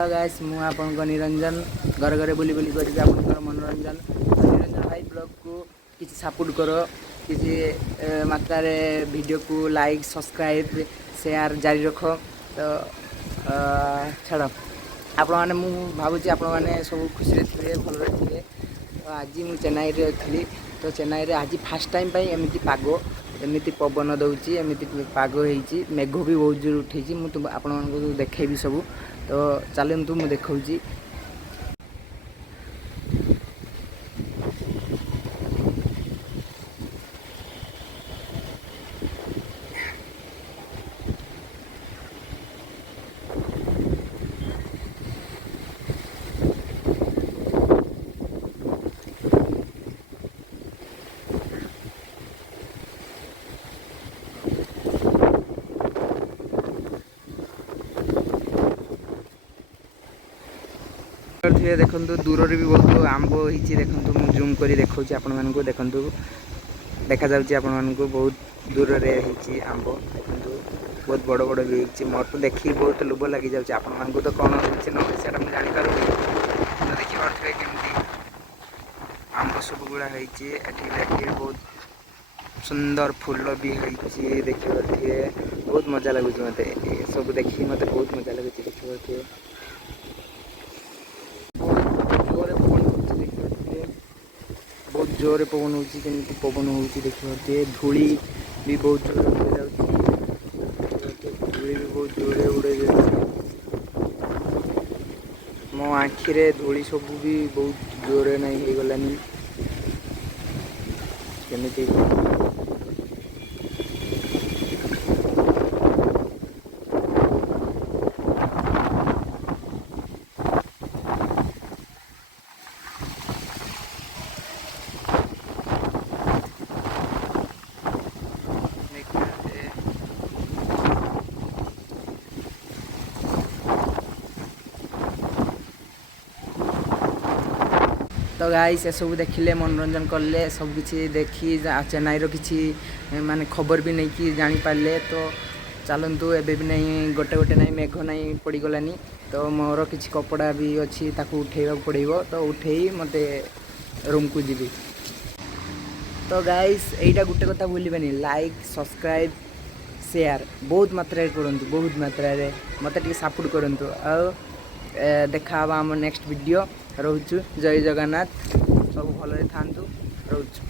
Guys मु आपन निरंजन घर घर बुली बुली कर आपन मनोरंजन निरंजन भाई ब्लॉग को किसी सपोर्ट करो किसी मात्रा रे वीडियो को लाइक सब्सक्राइब शेयर जारी रखो तो छाड़ आपण मैंने मु भावुँ आपण मैंने सब खुशी थे भल थे तो आज मु चेन्नई रे थी तो चेन्नई रे आज फास्ट टाइम एमती पाग एमती पवन दौची एमती पाग होती मेघ भी बहुत जोर उठे मुझे आपण देखेबी सब तो चलतु मुझे देखा देखु दूर भी बहुत आंब होती देखु मुझे जूम कर देखा आपण मानक देखु देखा आपण बहुत दूर में आंब देखु बहुत बड़ बड़ भी होती मोर तो देखिए बहुत लोभ लगी जाऊँच आपण मानक तो कौन होती ना से मुझे जापर तो देखिए केमती आंब सब गुड़ा होती देखिए बहुत सुंदर फूल भी होती देखिए बहुत मजा लगुच मत सब देखिए मत बहुत मजा लगुच देखिए बहुत जोर पवन होती पवन होती देखिए धूली भी बहुत जोर धूली भी बहुत जोर उड़े मो आखिरे धूली सब भी बहुत जोर नहीं हो गलानी केमिति तो गाइस ये सब देखिले मनोरंजन कले सब किसी देखी चेन्नई रो किसी माने खबर भी नहीं कि जानी पारले तो चलतु एबे भी नहीं गोटे गोटे नहीं मेघ नहीं पड़गलानी तो मोर किसी कपड़ा भी अच्छी ताकू उठेवा पड़ो तो उठे मते रूम को जीवी तो गाइस एटा गोटे कथा भूलिबेनी लाइक सब्सक्राइब शेयर बहुत मात्रा करूँ बहुत मात्रा मत सपोर्ट करूँ आ देखा आम नेक्स्ट वीडियो रोचु जय जगन्नाथ सब भल था रोचु।